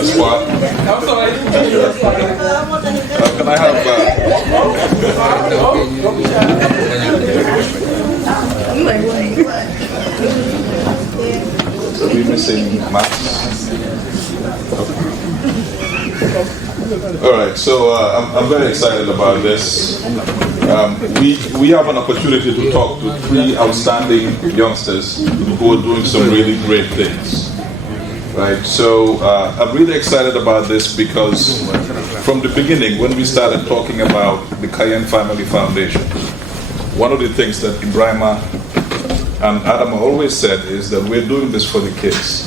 the spot. Can I have So we're missing Max. All right, so I'm very excited about this. We have an opportunity to talk to three outstanding youngsters who are doing some really great things. Right, so I'm really excited about this because from the beginning, when we started talking about the Cayenne Family Foundation, one of the things that Ibrahima and Adam always said is that we're doing this for the kids.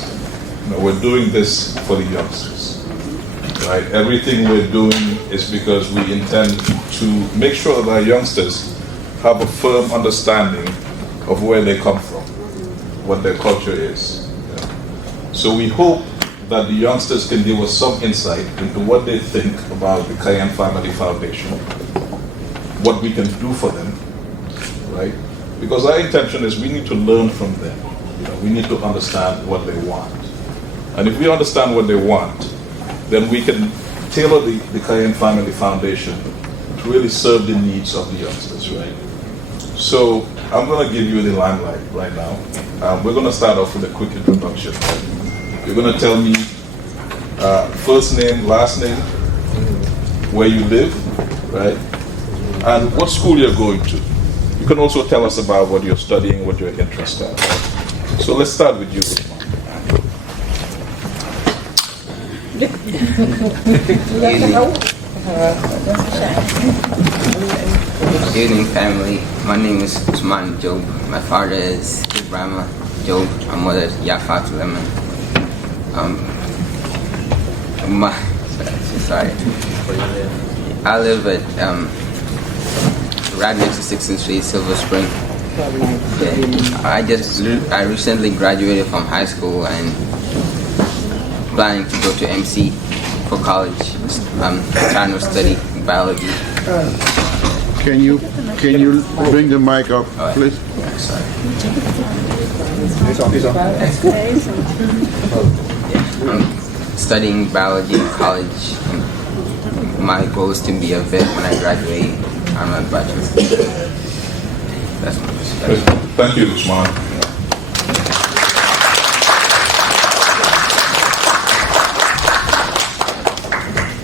We're doing this for the youngsters. Right? Everything we're doing is because we intend to make sure that our youngsters have a firm understanding of where they come from, what their culture is. So we hope that the youngsters can give us some insight into what they think about the Cayenne Family Foundation, what we can do for them, right? Because our intention is we need to learn from them. We need to understand what they want. And if we understand what they want, then we can tailor the Cayenne Family Foundation to really serve the needs of the youngsters, right? So I'm going to give you the limelight right now. We're going to start off with a quick introduction. You're going to tell me first name, last name, where you live, right? And what school you're going to. You can also tell us about what you're studying, what your interests are. Right? So let's start with you, Usman. Good evening, family. My name is Usman Job. My father is Ibrahima Job. My mother is Yafat Lemon. I live at right next to 16th Street, Silver Spring. I recently graduated from high school and planning to go to MC for college. Trying to study biology. Can you bring the mic up, please? Sorry. I'm studying biology in college. My goal is to be a vet when I graduate. I'm a bachelor's. That's my perspective. Thank you, Usman.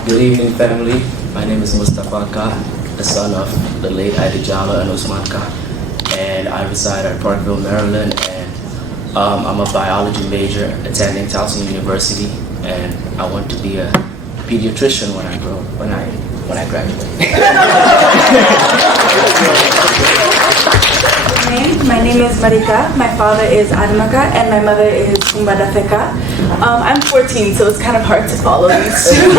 Good evening, family. My name is Mustafa Ka, the son of the late Ida Jala and Usman Ka, and I reside at Parkville, Maryland, and I'm a biology major attending Towson University, and I want to be a pediatrician when I graduate. My name is Marika. My father is Adamaka, and my mother is Umbadafeka. I'm 14, so it's kind of hard to follow these two.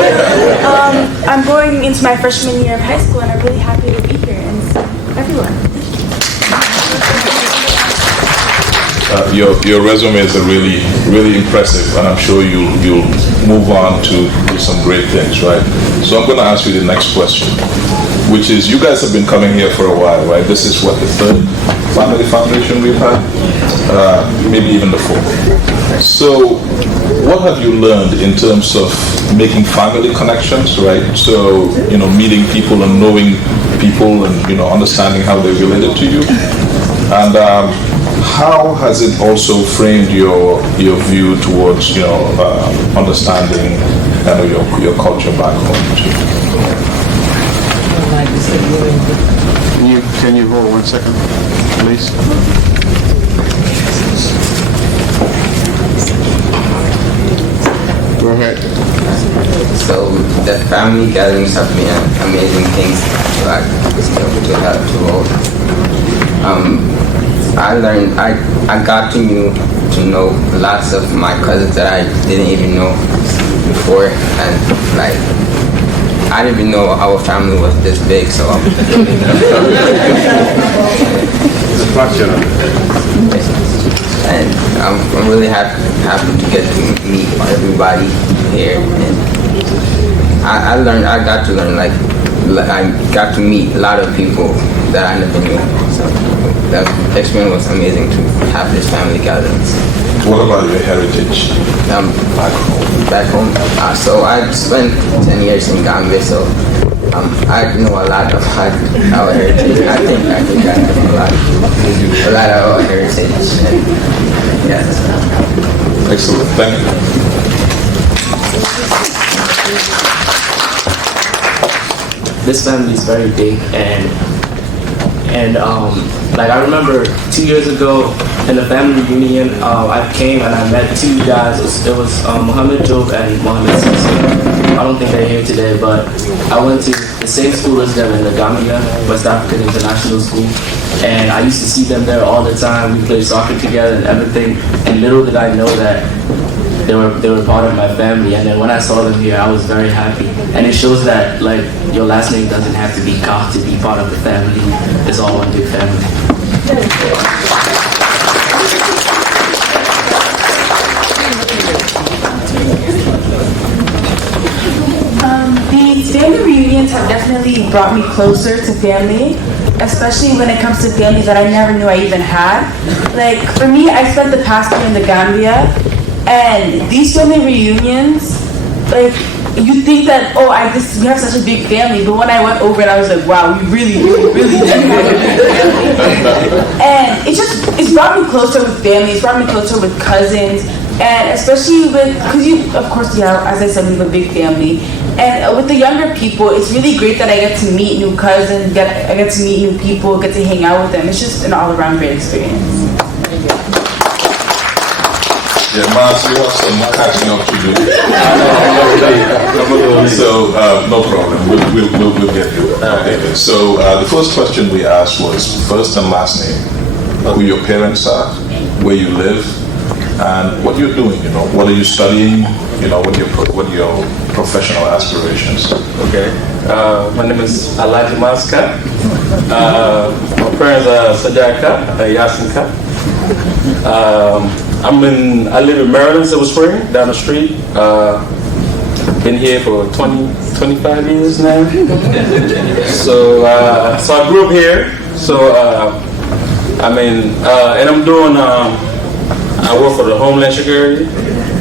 I'm going into my freshman year of high school, and I'm really happy to be here and see everyone. Your resumes are really impressive, and I'm sure you'll move on to do some great things, right? So I'm going to ask you the next question, which is, you guys have been coming here for a while, right? This is what, the third family foundation we've had? Maybe even the fourth. So what have you learned in terms of making family connections, right? So, meeting people and knowing people and, understanding how they related to you. And how has it also framed your view towards, understanding your culture back home too? Can you hold 1 second, please? Go ahead. So the family gatherings have been amazing things to help to hold. I got to know lots of my cousins that I didn't even know before, and I didn't even know our family was this big, so and I'm really happy to get to meet everybody here, and I got to learn, I got to meet a lot of people that I never knew, so that experience was amazing to have this family gatherings. What about your heritage back home? back home. So I spent 10 years in Gambia, so I know a lot of our heritage. I think I know a lot of our heritage. And, yes. Excellent. Thank you. This family is very big, and like I remember 2 years ago in the family reunion, I came and I met two guys. It was Mohammed Job and Mohammed Sisi. I don't think they're here today, but I went to the same school as them in the Gambia, West African International School, and I used to see them there all the time. We played soccer together and everything, and little did I know that they were part of my family. And then when I saw them here, I was very happy. And it shows that like your last name doesn't have to be Ka to be part of the family. It's all one big family. These family reunions have definitely brought me closer to family, especially when it comes to family that I never knew I even had. Like for me, I spent the past year in the Gambia, and these family reunions, like you think that we have such a big family, but when I went over it, I was like, wow, we really do have a big family. And it's brought me closer with family. It's brought me closer with cousins. And especially because of course, yeah, as I said, we have a big family. And with the younger people, it's really great that I get to meet new cousins, I get to meet new people, get to hang out with them. It's just an all-around great experience. Yeah, Mars, you have some catching up to do. So, no problem. We'll get you. Okay. So, the first question we asked was first and last name, who your parents are, where you live, and what you're doing. What are you studying? What are your professional aspirations? Okay. My name is Alaji Maska. My parents are Sajaka and Yasinka. I live in Maryland, Silver Spring, down the street. Been here for 25 years now. So I grew up here. So and I'm doing. I work for the Homeland Security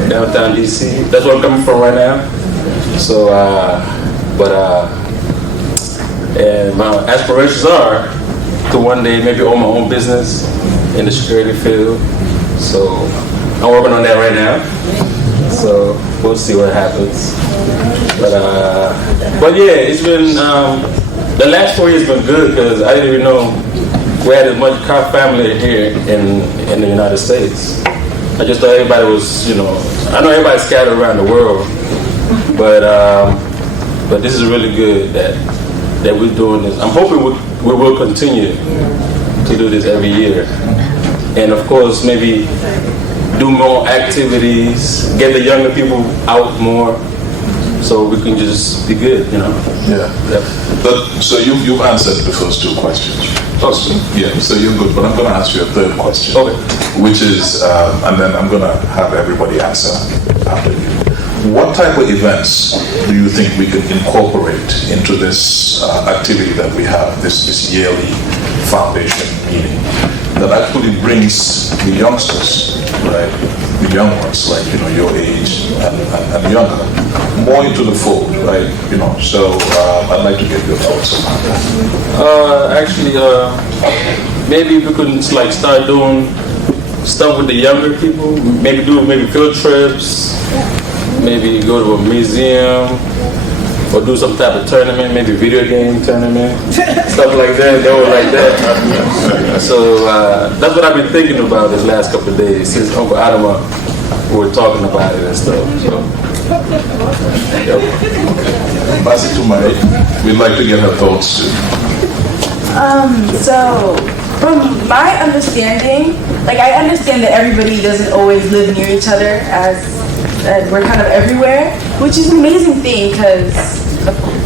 downtown DC. That's where I'm coming from right now. So, and my aspirations are to one day maybe own my own business in the security field. So I'm working on that right now. So we'll see what happens. But yeah, it's been the last 4 years been good because I didn't even know we had as much car family here in the United States. I just thought everybody was, I know everybody's scattered around the world, but this is really good that we're doing this. I'm hoping we will continue to do this every year. And of course, maybe do more activities, get the younger people out more, so we can just be good, Yeah. But, so you've answered the first two questions. Awesome. Yeah, so you're good, but I'm going to ask you a third question. Okay. Which is, and then I'm going to have everybody answer after you. What type of events do you think we can incorporate into this activity that we have, this yearly foundation meeting, that actually brings the youngsters, right, the young ones, like, your age and younger, more into the fold, right, so I'd like to get your thoughts on that. Actually, maybe we could start doing stuff with the younger people, maybe do field trips, maybe go to a museum, or do some type of tournament, maybe video game tournament, stuff like that, go like that. So that's what I've been thinking about this last couple of days since Uncle Adama were talking about it and stuff. So. Pass it to Mary. We'd like to get her thoughts too. So from my understanding, I understand that everybody doesn't always live near each other, as we're kind of everywhere, which is an amazing thing,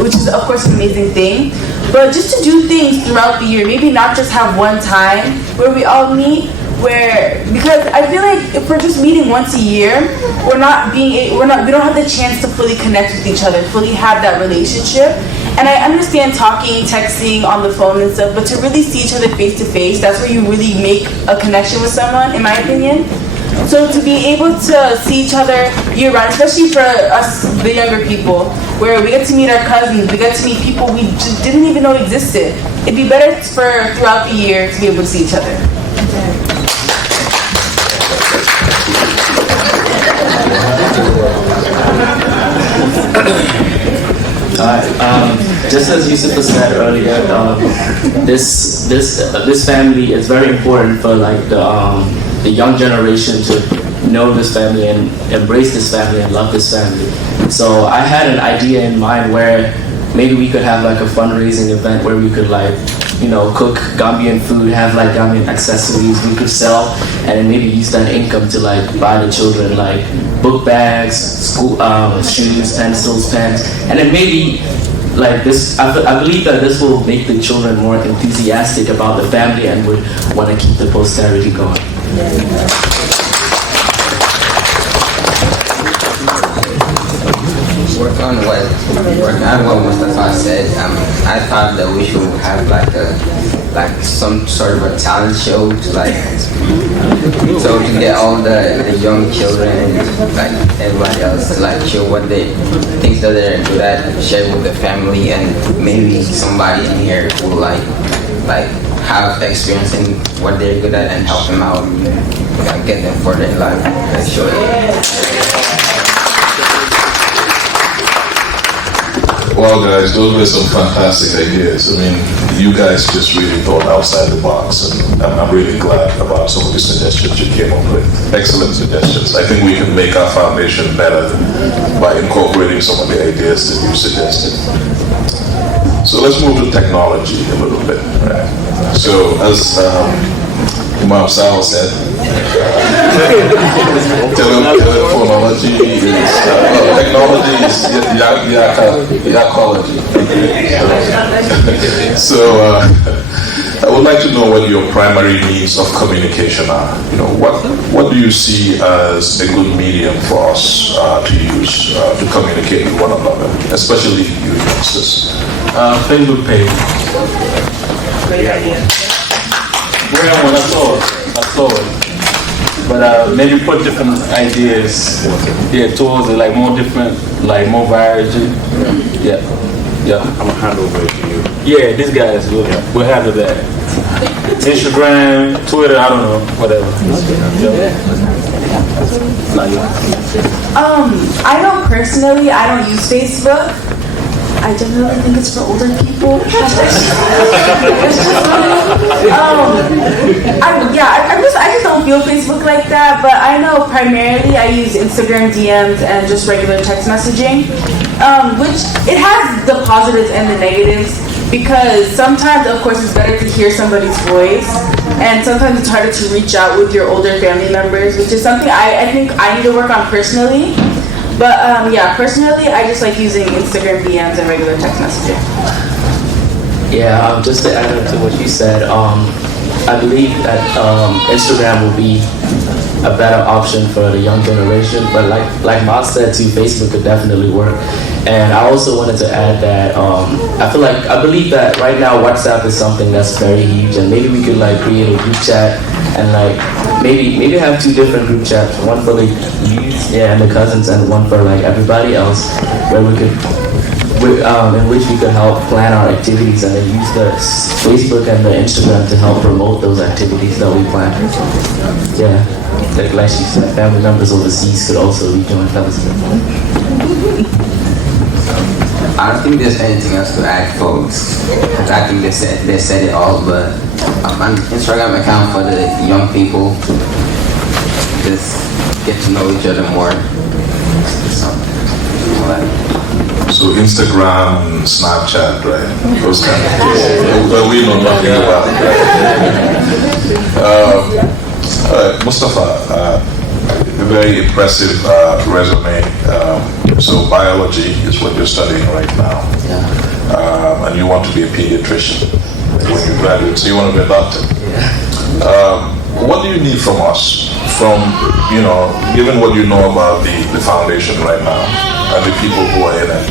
which is of course an amazing thing. But just to do things throughout the year, maybe not just have one time where we all meet, because I feel like if we're just meeting once a year, we don't have the chance to fully connect with each other, fully have that relationship. And I understand talking, texting on the phone and stuff, but to really see each other face to face, that's where you really make a connection with someone, in my opinion. So to be able to see each other year round, especially for us, the younger people, where we get to meet our cousins, we get to meet people we just didn't even know existed. It'd be better for throughout the year to be able to see each other. Just as Yusuf said earlier, this family is very important for like the young generation to know this family and embrace this family and love this family. So I had an idea in mind where maybe we could have like a fundraising event where we could like, you know, cook Gambian food, have like Gambian accessories we could sell, and then maybe use that income to like buy the children like book bags, school shoes, pencils, pens, and then maybe like this. I believe that this will make the children more enthusiastic about the family and would want to keep the posterity going. Work on what Mustafa said. I thought that we should have like some sort of a talent show to like so to get all the young children and like everybody else to like show what they things that they're good at, share with the family, and maybe somebody in here will like have experience in what they're good at and help them out, get them further in life and show it. Well, guys, those were some fantastic ideas. I mean, you guys just really thought outside the box, and I'm really glad about some of the suggestions you came up with. Excellent suggestions. I think we can make our foundation better by incorporating some of the ideas that you suggested. So let's move to technology a little bit. Right? So as Imam Sal said, telephonology is technology is ecology. So I would like to know what your primary means of communication are. You know, what do you see as a good medium for us to use to communicate with one another, especially you youngsters? Facebook page. Great idea. Well, I saw it. But maybe put different ideas, towards it, like more different, like more variety. Yeah. I'm gonna hand over it to you. Yeah, these guys will handle that. Instagram, Twitter, I don't know, whatever. I know personally, I don't use Facebook. I generally think it's for older people. I just don't feel Facebook like that, but I know primarily I use Instagram DMs and just regular text messaging, which it has the positives and the negatives, because sometimes, of course, it's better to hear somebody's voice, and sometimes it's harder to reach out with your older family members, which is something I think I need to work on personally. But personally, I just like using Instagram DMs and regular text messaging. Yeah, just to add on to what you said, I believe that Instagram will be a better option for the young generation. But like Miles said too, Facebook could definitely work. And I also wanted to add that I believe that right now WhatsApp is something that's very huge, and maybe we could like create a group chat and like maybe have two different group chats, one for the youth and the cousins, and one for like everybody else, where we could in which we could help plan our activities, and then use the Facebook and the Instagram to help promote those activities that we plan. Yeah, like she said, family members overseas could also rejoin fellowship. I don't think there's anything else to add, folks. I think they said it all, but an Instagram account for the young people, just get to know each other more. So Instagram, Snapchat, right? Those kind of things. But we know nothing about it. Mustafa, a very impressive resume. So biology is what you're studying right now. Yeah. And you want to be a pediatrician when you graduate, so you want to be a doctor. What do you need from us? Given what you know about the foundation right now and the people who are in it,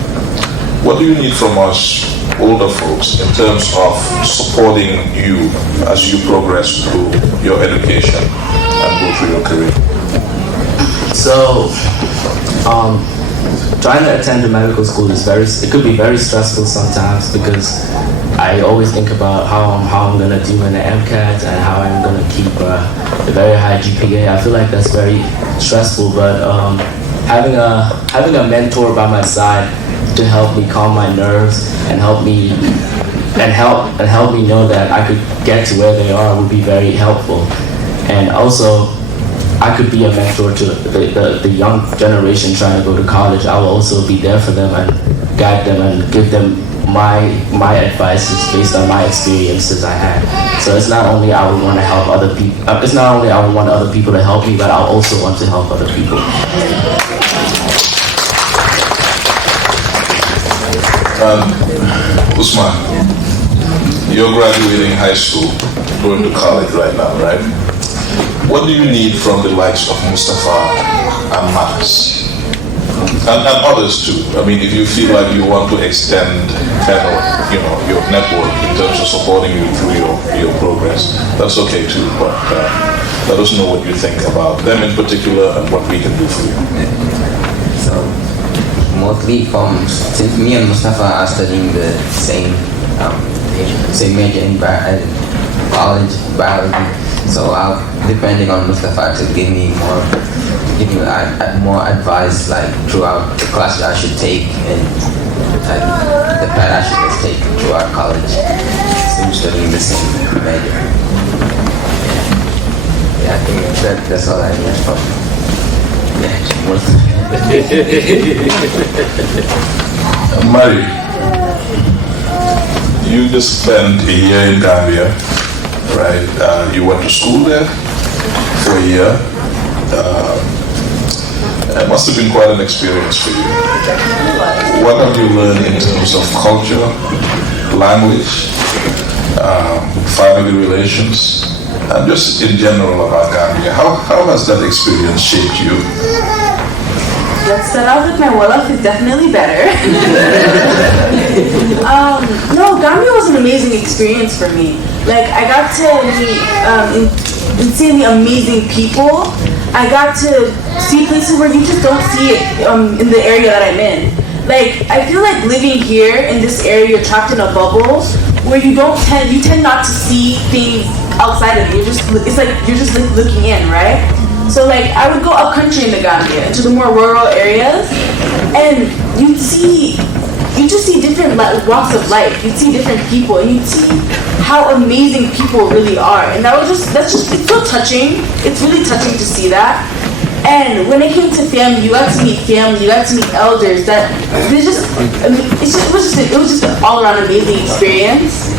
what do you need from us, older folks, in terms of supporting you as you progress through your education and go through your career? So, trying to attend the medical school it could be very stressful sometimes because I always think about how I'm gonna do in the MCAT and how I'm gonna keep a very high GPA. I feel like that's very stressful, but having a mentor by my side to help me calm my nerves and help me know that I could get to where they are would be very helpful. And also, I could be a mentor to the young generation trying to go to college. I will also be there for them and guide them and give them my advice based on my experiences I had. So it's not only I would want to help other people. It's not only I would want other people to help me, but I also want to help other people. Usman, you're graduating high school, going to college right now, right? What do you need from the likes of Mustafa and Max? And others too. I mean, if you feel like you want to extend your network in terms of supporting you through your progress, that's okay too. But let us know what you think about them in particular and what we can do for you. So, mostly since me and Mustafa are studying the same major in college, biology. So depending on Mustafa to give me more advice, like throughout the classes I should take and the path I should just take throughout college. So we're studying the same major. Yeah, I think that's all I need from. Mari, you just spent a year in Gambia, right? You went to school there for a year. It must have been quite an experience for you. What have you learned in terms of culture, language, family relations, and just in general about Gambia? How has that experience shaped you? Let's start out with my Wolof is definitely better. No, Gambia was an amazing experience for me. Like, I got to meet insanely amazing people. I got to see places where you just don't see it in the area that I'm in. Like, I feel like living here in this area, you're trapped in a bubble where you tend not to see things outside of you. It's like you're just looking in, right? So like I would go up country in the Gambia, into the more rural areas, and you just see different walks of life. You'd see different people, and you'd see how amazing people really are. And it's so touching. It's really touching to see that. And when it came to family, you got to meet family, you got to meet elders. It was just an all-around amazing experience.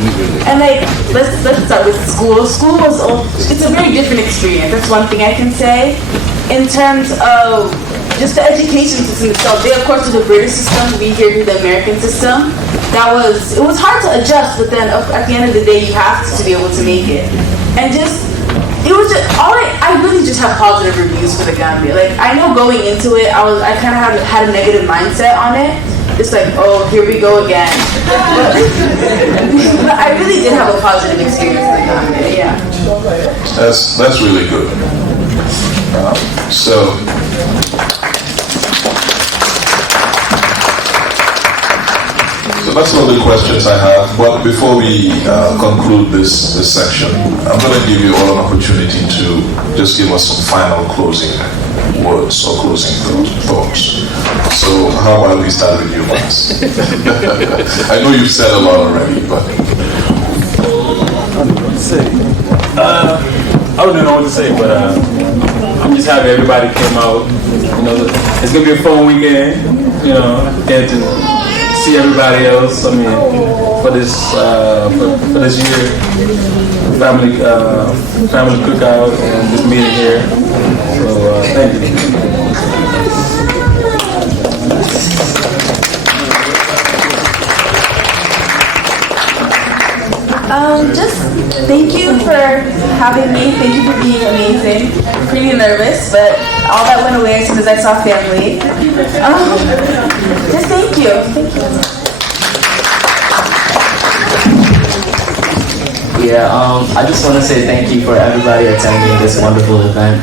And like, let's start with school. School it's a very different experience. That's one thing I can say. In terms of just the education system itself, they of course do the British system, we here do the American system. It was hard to adjust, but then at the end of the day, you have to be able to make it. And I really just have positive reviews for the Gambia. Like, I know going into it, I kind of had a negative mindset on it. It's like, oh, here we go again. But I really did have a positive experience in the Gambia, yeah. That's really good. So that's all the questions I have. But before we conclude this section, I'm going to give you all an opportunity to just give us some final closing words or closing thoughts. So how about we start with you, Max? I know you've said a lot already, but I don't know what to say, but I'm just happy everybody came out. It's gonna be a fun weekend. Get to see everybody else. I mean, for this year, family cookout and this meeting here. So thank you. Just thank you for having me. Thank you for being amazing. I'm pretty nervous, but all that went away as soon as I saw family. Just thank you. Yeah, I just want to say thank you for everybody attending this wonderful event.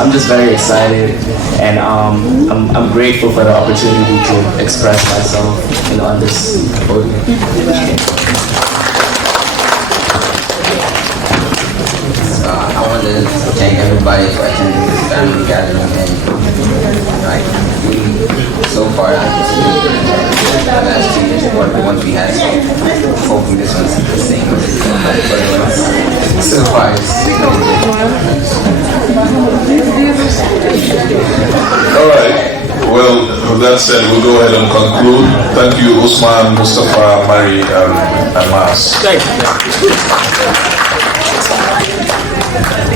I'm just very excited, and I'm grateful for the opportunity to express myself, on this podium. I want to thank everybody for attending this family gathering, and like so far, the last 2 years, or the ones we had, so hoping this one's the same. But so far, it's All right. Well, with that said, we'll go ahead and conclude. Thank you, Usman, Mustafa, Mari, and Mas. Thank you.